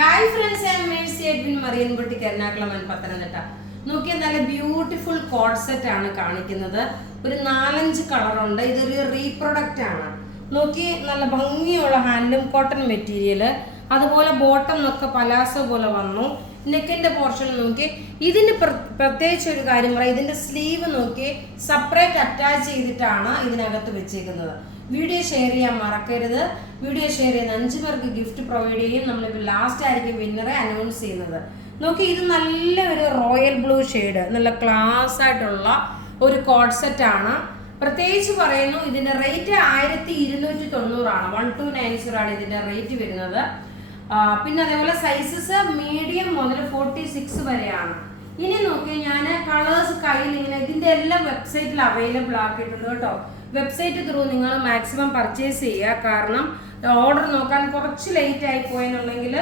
Hi friends, I am Mercy Edwin Marian boutique Ernakulam and Pathanamthitta. നോക്കിയാൽ നല്ല beautiful code set ആണ് കാണിക്കുന്നത്. ഒരു 4-5 കളറുണ്ട്. ഇതൊരു റീപ്രൊഡക്റ്റ് ആണ്. നോക്കി, നല്ല ഭംഗിയുള്ള ഹാൻഡ്ലൂം കോട്ടൺ മെറ്റീരിയൽ. അതുപോലെ ബോട്ടം ഒക്കെ പലാസോ പോലെ വന്നു. നെക്കിന്റെ പോർഷൻ നോക്കി. ഇതിന് പ്രത്യേകിച്ച് ഒരു കാര്യം പറയാം, ഇതിന്റെ സ്ലീവ് നോക്കി സെപ്പറേറ്റ് അറ്റാച്ച് ചെയ്തിട്ടാണ് ഇതിനകത്ത് വെച്ചേക്കുന്നത്. വീഡിയോ ഷെയർ ചെയ്യാൻ മറക്കരുത്. വീഡിയോ ഷെയർ ചെയ്യുന്ന 5 പേർക്ക് ഗിഫ്റ്റ് പ്രൊവൈഡ് ചെയ്യും. നമ്മളിപ്പോൾ ലാസ്റ്റ് ആയിരിക്കും വിന്നറെ അനൗൺസ് ചെയ്യുന്നത്. നോക്കി, ഇത് നല്ല ഒരു റോയൽ ബ്ലൂ ഷെയ്ഡ്, നല്ല ക്ലാസ് ആയിട്ടുള്ള ഒരു കോഡ് സെറ്റ് ആണ്. പ്രത്യേകിച്ച് പറയുന്നു, ഇതിന്റെ റേറ്റ് 1290 ആണ്. 1290 ആണ് ഇതിന്റെ റേറ്റ് വരുന്നത്. പിന്നെ അതേപോലെ സൈസസ് മീഡിയം മുതൽ 46 വരെയാണ്. ഇനി നോക്കി, ഞാൻ കളേഴ്സ് കയ്യിൽ ഇങ്ങനെ ഇതിന്റെ എല്ലാം വെബ്സൈറ്റിൽ അവൈലബിൾ ആക്കിയിട്ടുണ്ട് കേട്ടോ. വെബ്സൈറ്റ് ത്രൂ നിങ്ങൾ മാക്സിമം പർച്ചേസ് ചെയ്യുക. കാരണം ഓർഡർ നോക്കാൻ കുറച്ച് ലേറ്റ് ആയി പോയെന്നുണ്ടെങ്കിൽ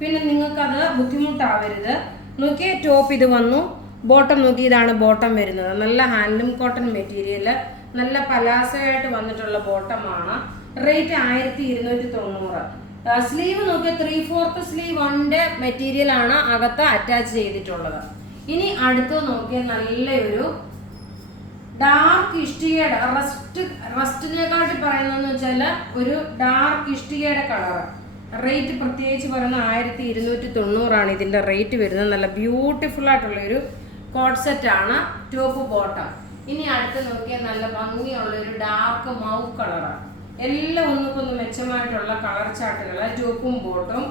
പിന്നെ നിങ്ങൾക്കത് ബുദ്ധിമുട്ടാവരുത്. നോക്കി, ടോപ്പ് ഇത് വന്നു. ബോട്ടം നോക്കി, ഇതാണ് ബോട്ടം വരുന്നത്. നല്ല ഹാൻഡ്ലൂം കോട്ടൺ മെറ്റീരിയൽ, നല്ല പലാസയായിട്ട് വന്നിട്ടുള്ള ബോട്ടമാണ്. റേറ്റ് 1290. സ്ലീവ് നോക്കിയാൽ 3/4 സ്ലീവ് ഉണ്ട് മെറ്റീരിയൽ ആണ് അകത്ത് അറ്റാച്ച് ചെയ്തിട്ടുള്ളത്. ഇനി അടുത്ത് നോക്കിയാൽ നല്ലൊരു ഡാർക്ക് ഇഷ്ടികയുടെ റസ്റ്റിനെക്കാട്ടി പറയുന്നതെന്ന് വെച്ചാൽ ഒരു ഡാർക്ക് ഇഷ്ടികയുടെ കളർ. റേറ്റ് പ്രത്യേകിച്ച് പറയുന്നത് 1290 ആണ് ഇതിന്റെ റേറ്റ് വരുന്നത്. നല്ല ബ്യൂട്ടിഫുൾ ആയിട്ടുള്ള ഒരു കോഡ് സെറ്റ് ആണ്, ടോപ്പ് ബോട്ടം. ഇനി അടുത്ത് നോക്കിയാൽ നല്ല ഭംഗിയുള്ള ഒരു ഡാർക്ക് മൗ കളറാണ്. എല്ലാം ഒന്നുകൊന്ന് മെച്ചമായിട്ടുള്ള കളർ ചാർട്ടുകൾ, ടോപ്പും ബോട്ടും.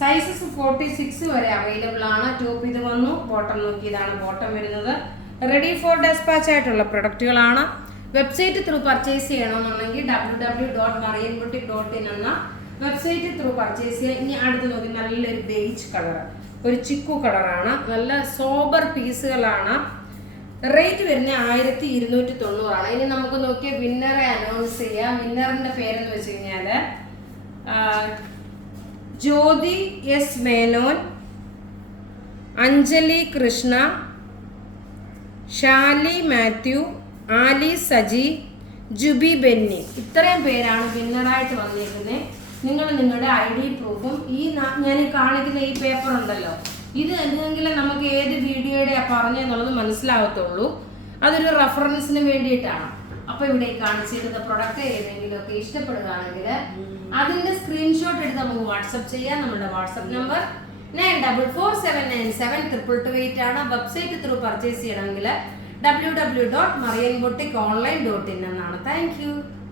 സൈസസ് 46 വരെ അവൈലബിൾ ആണ്. ടോപ്പ് ഇത് വന്നു. ബോട്ടം നോക്കി, ഇതാണ് ബോട്ടം വരുന്നത്. റെഡി ഫോർ ഡെസ്പാച്ച് ആയിട്ടുള്ള പ്രൊഡക്റ്റുകളാണ്. വെബ്സൈറ്റ് ത്രൂ പർച്ചേസ് ചെയ്യണമെന്നുണ്ടെങ്കിൽ www.marianboutique.in എന്ന വെബ്സൈറ്റ് ത്രൂ പർച്ചേസ് ചെയ്യുക. ഇനി അടുത്ത് നോക്കി, നല്ലൊരു ബേജ് കളർ, ഒരു ചിക്കു കളറാണ്. നല്ല സോബർ പീസുകളാണ്. റേറ്റ് വരുന്നത് 1290 ആണ്. ഇനി നമുക്ക് നോക്കിയ വിന്നറെ അനൗൺസ് ചെയ്യാം. വിന്നറിന്റെ പേരെന്ന് വെച്ച് കഴിഞ്ഞാല് ജ്യോതി എസ് മേനോൻ, അഞ്ജലി കൃഷ്ണ, ഷാലി മാത്യു, ആലി സജി, ജുബി ബെന്നി. ഇത്രയും പേരാണ് വിന്നറായിട്ട് വന്നിരിക്കുന്നത്. നിങ്ങൾ നിങ്ങളുടെ ID പ്രൂഫും ഞാൻ കാണിക്കുന്ന ഈ പേപ്പർ ഉണ്ടല്ലോ, ഇത് എന്തെങ്കിലും നമുക്ക് ഏത് വീഡിയോയുടെ പറഞ്ഞെന്നുള്ളത് മനസ്സിലാവത്തുള്ളൂ. അതൊരു റെഫറൻസിന് വേണ്ടിയിട്ടാണ്. അപ്പൊ ഇവിടെ കാണിച്ചിരുന്ന പ്രൊഡക്റ്റ് ഏതെങ്കിലും ഒക്കെ ഇഷ്ടപ്പെടുകയാണെങ്കിൽ അതിന്റെ സ്ക്രീൻഷോട്ട് എടുത്ത് നമുക്ക് വാട്സപ്പ് ചെയ്യാം. നമ്മുടെ വാട്സപ്പ് നമ്പർ 9447972228 ആണ്. വെബ്സൈറ്റ് ത്രൂ പർച്ചേസ് ചെയ്യണമെങ്കിൽ www.marianboutique.online.in എന്നാണ്. Thank you.